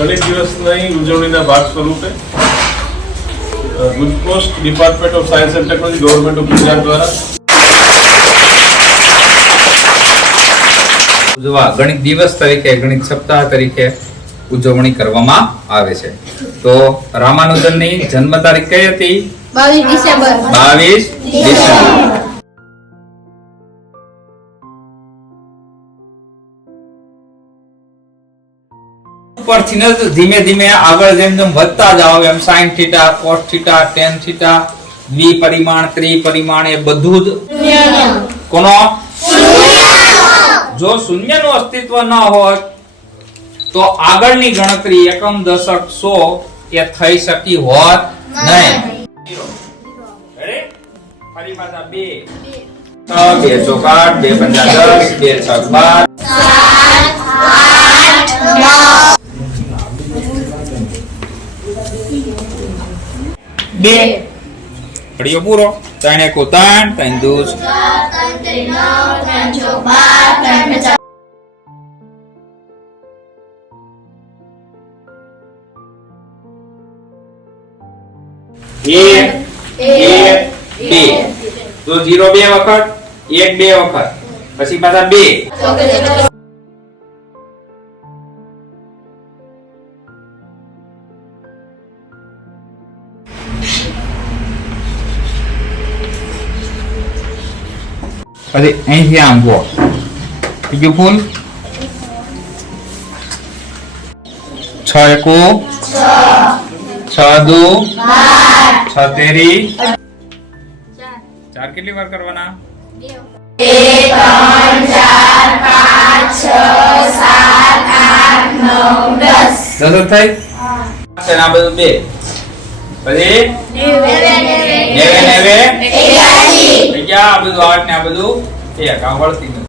ગણિત દિવસની ઉજવણીના ભાગ સ્વરૂપે ગુજકોસ્ટ department of science and technology government of Gujarat દ્વારા ગણિત દિવસ તરીકે ગણિત સપ્તાહ તરીકે ઉજવણી કરવામાં આવે છે। તો રામાનુજનની જન્મ તારીખ કઈ હતી? 22 ડિસેમ્બર 22 ડિસેમ્બર। ઉપરથી ને ધીમે ધીમે આગળ જેમ જેમ વધતા જાવ એમ sin theta cos theta tan theta દ્વિપરિમાણ ત્રિપરિમાણ એ બધું જ કોનો જો શૂન્યનું અસ્તિત્વ ન હોત તો આગળની ગણતરી એકમ દશક 100 એ થઈ શકી હોત નહીં। ફરી પાછા 2 2 ચોક 8 2 પંચા 10 2 છક 12 2 ઘડિયો પૂરો 3 1 3 3 2 તો 0 2 વખત 1 2 વખત પછી પાછા 2 પછી અહીંથી આમ ગો બીજું ફૂલ 6 1 6 2 6 તેરી 4 કેટલી વાર કરવાના? 2 3 4 5 6 7 8 9 10 10 થઈ આ બધું 2 પછી 9 9 આ બધું 8 ને આ બધું 1 આ વળતી